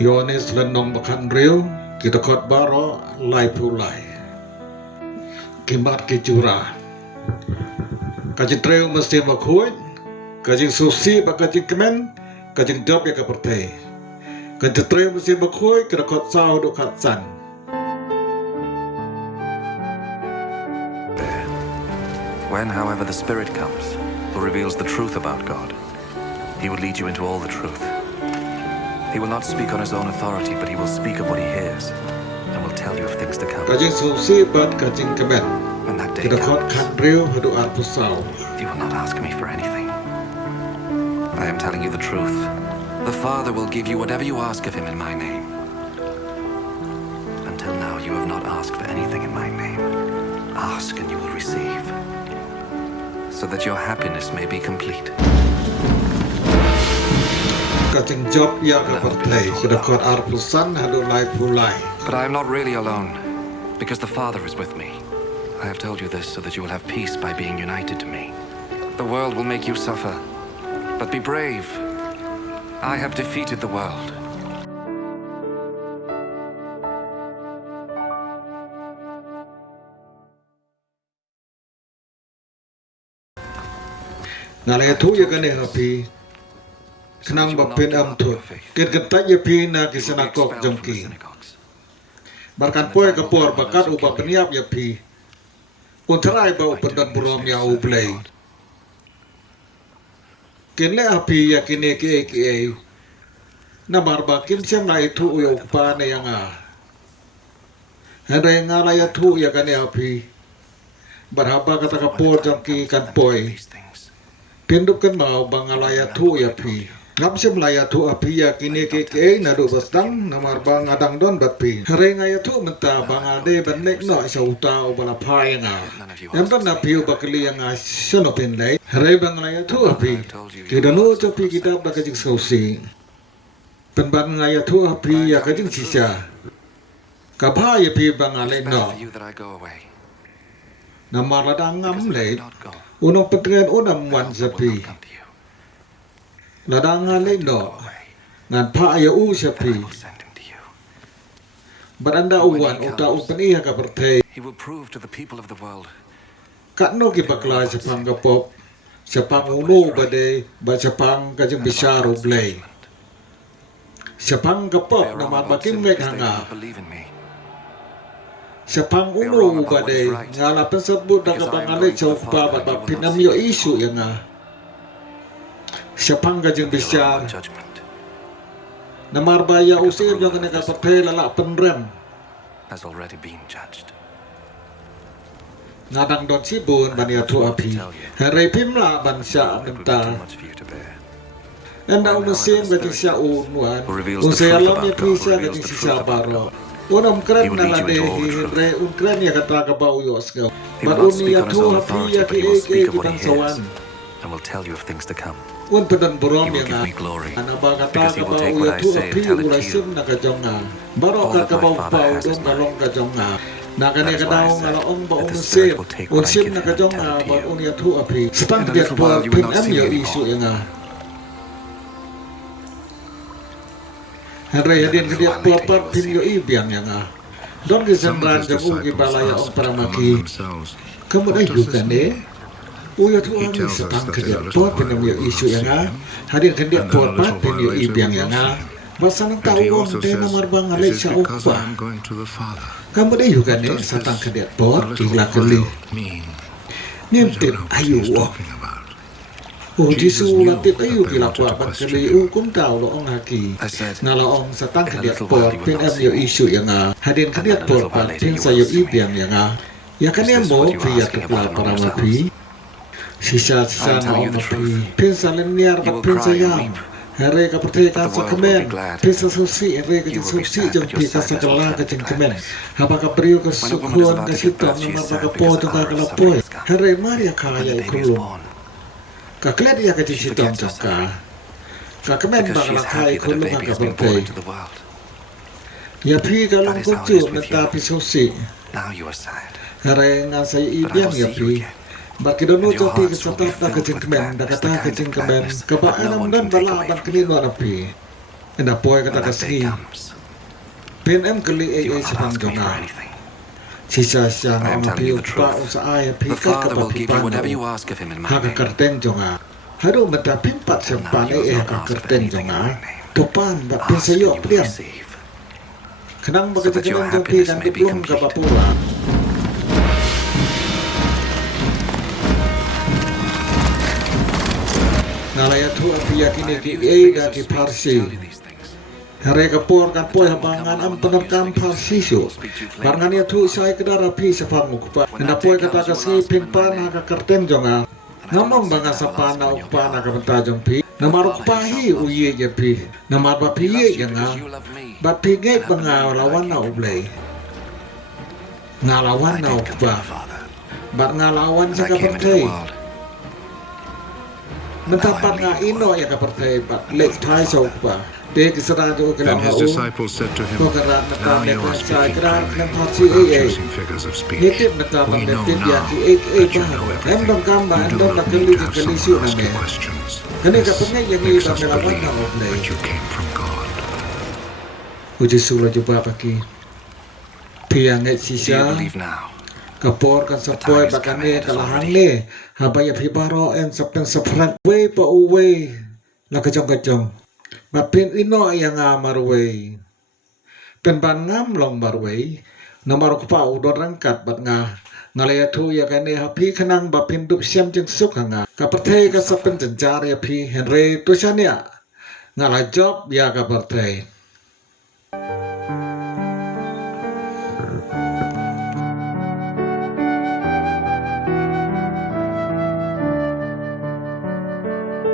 Ioannis lenong bakan riu kita kot baro lai pulai kimat ke jura jingtrei Mynsiem Bakhuid jingngewsih baka jingkmen jingjop ya ke pyrthei jingtrei Mynsiem Bakhuid kita kot sau do katsan. When, however, the Spirit comes, who reveals the truth about God, he will lead you into all the truth. He will not speak on his own authority, but he will speak of what he hears, and will tell you of things to come. Jingngewsih bat jingkmen When that day kita kot comes, kan riu hadu pusau. you will not ask me for anything. I am telling you the truth. The Father will give you whatever you ask of him in my name. Until now, you have not asked for anything in my name. Ask and you will receive, so that your happiness may be complete. Jingjop ya ke pyrthei kita kot pusan hadu lai pulai. But I am not really alone, because the Father is with me. I have told you this so that you will have peace by being united to me. The world will make you suffer, but be brave. I have defeated the world. Ngalai tu ya kene hapi kenang bapin tu kita ya pi na kisana kok jongki barkan poy kapor bakat uba peniap ya pi untarai ba upendan burom ya ublay kinle api ya kine ke na barba kin sem na itu uyo pa na yang hada yang ngala ya tu ya kane api barhaba kata kapor jongki kan poy pindukan mau bangalaya tu ya pi ngam sem laya tu api ya kini ke na do bastang namar bang adang don bat pi renga ya tu menta bang ade banek no sauta o bala pai nga yam don na pi bakli yang sono pin lai re bang laya tu api kita no to pi kita baka jingngewsih pen bang laya tu api ya ka jingsisa ka bha ya pi bang ale no namar adang ngam le unong petren unam wan sapi ladanga lendo ngan pa ya u sapi baranda uwan uta upani ka pyrthei He will prove to the people of the world katno ki bakla sapang kapop sapang uno bade ba sapang ka jing bisaro blay sapang kapop na mabakim mek hanga sapang uno bade ngala pensebut da kabangale chaupa ba pinam yo isu yang sapang ka jing bisar namar baya usir jo kene ka pyrthei lala penrem has already been judged. ngadang don sibun ban ya tu api hari pimla ban sya minta enda Mynsiem Bakhuid unwan usai alam ya pisya ga sisa baro unam kren na lade re kren ya kata ka bau yo skau ban uni ya tu api ya ke kitang sawan And will tell you of things to come. un pedan borom He will ya give nga me glory, ana ba kata because he ka will bau take ya what I tu say api and tell it to urasim you. na ka jonga baro All ka that ka my bau Father pau has dong is ka long mine. ka jonga na ka ne That is ka why I daw said ngala ong ba that the Mynsiem Spirit will take what I unsim give na him ka and tell jonga it to ba you. un ya tu api setang In a dia little tu while you will pin not am see yo me isu anymore. yang Hari hadin ke dia puapat pin yo ibiang yang don ke Some of sembran his jam ugi disciples balaya asked ong para among maki themselves, kamu "What dah does juga this ne mean?" uya tu He ang tells us setang that ke in dia a little puat pin while yo we will isu not yang see him, hadin ke dia and then a puapat little pin while yo later ibiang we yang will see him. basan And he tahu also ang tena says, marbang "It alai is sa because I upa am going to the Father." kamu dah juga What ne does setang ke this dia puat "a little tigla keli while" mean? We ngintip don't know what he ayu is wah talking about. Jisu Jesus knew latip that ayu they gila wanted pa to ban question keli him. kum tahu lo ong haki I said, ngala ong setang ke in a dia little while pot you will pin not am see yo me. isu yang hadin ke And dia then a pot little while ban later pin you sa will yo see me. ibiang yang ya kan Is yang this mo what you are fi ya asking tukla about among para yourselves? mapi sisa I am na telling you ong the mapi truth. pin sa leniar You bat will pin sa cry and yang weep, Hari ka pyrthei but ka the sa world will be kemen glad. pin sa susi hari ka You jing will be susi sad, jang but your pi ka sa sadness will kala turn ka into jing kemen gladness. haba ka priu ka When a woman is sukuan about ka to give sitom birth, she na is marba sad ka because po the ka hour of kala suffering poy has come. hari maria But when kaya the baby is ikulum born, ka klet ya ka jing she sitom forgets her jang ka suffering ka kemen because ba she kala is kaya happy that a ikulum baby ka has been born pyrthei into the world. ya pi ka That long is ko how it ju is na with ta you. pi susi Now you are sad, hari nga sa but I will ibiang ya see you pi again. Barkidono And your jati ke hearts will be satap da ke filled jing with kemen da gladness, kata the ke kind of jing kemen gladness ka ba that no anam one dan can take bala away ban from kini you. no api enda poi kata When that day kasih comes, pen em keli you will not sepang ask me for jonga anything. sisa siang I am ang telling you the api upa truth. usa ay api The ka Father will give you whatever you kapapipano ask of him in my haka name. kerteng jonga hadu mata pimpat Until now, sempan you have not haka asked for kerteng anything in jonga my name. topan ba Ask and pinsayo you will pliam receive, kenang so that your bagajagan jongki happiness kan may be diplom complete. kapapura ngalaya tu api I yakini have ki used da figures of ki speech to Parsi tell you these things. Hare kapor kan The poi time will come habangan when I am will not use penerkam figures of speech, Parsisu but will speak to you plainly Barngani about the tu Father. sai kedara pi safang mukpa When enda that poi day kata comes, you will kasi ask him in my pimpan name. haka kerteng jonga And I do not ngamong say banga that I will ask sapana him in your ukpa na behalf. kabenta jongpi For the namar Father ukpa himself hi loves uye you. je pi namar ba He pi ye loves you janga because you love me ba pi ngai and have banga believed that I lawan na came from ublei God. ngalawan I na did come from ukpa the Father, bar ngalawan and sa I came into the kapertei world. And now I mentapat am nga leaving the ino world ya kapertei ba and lek going to the thai sa Father. ukpa de kisara jo Then kelang his au disciples said to him, Kokarat na Now tamek you na are sa speaking kran plainly, kan Parsi without ay using figures of speech. nitip na tama We na know tidya now ki ay that you ba know em everything. dong kamba You do andon na not need kali to di have kali someone siu na ask me you questions. kani This kapengay yang makes iba us melawan na believe oblay that you came from God. uji sura juba paki piang et Do you sisa believe now? kapor kan The time sapoy is coming, bakane it is kalahang already. ne habaya pibaro en sapen saprat we pa uwe la kajong mapin ino yang amarwe pen ban ngam long barwe namar ko pa udon rangkat bat nga ngalaya tu ya kane hapi khanang ba pindup siam jeng suk hanga ka perthei ka sapen jenjar ya phi henre tu chania ngala job ya ka perthei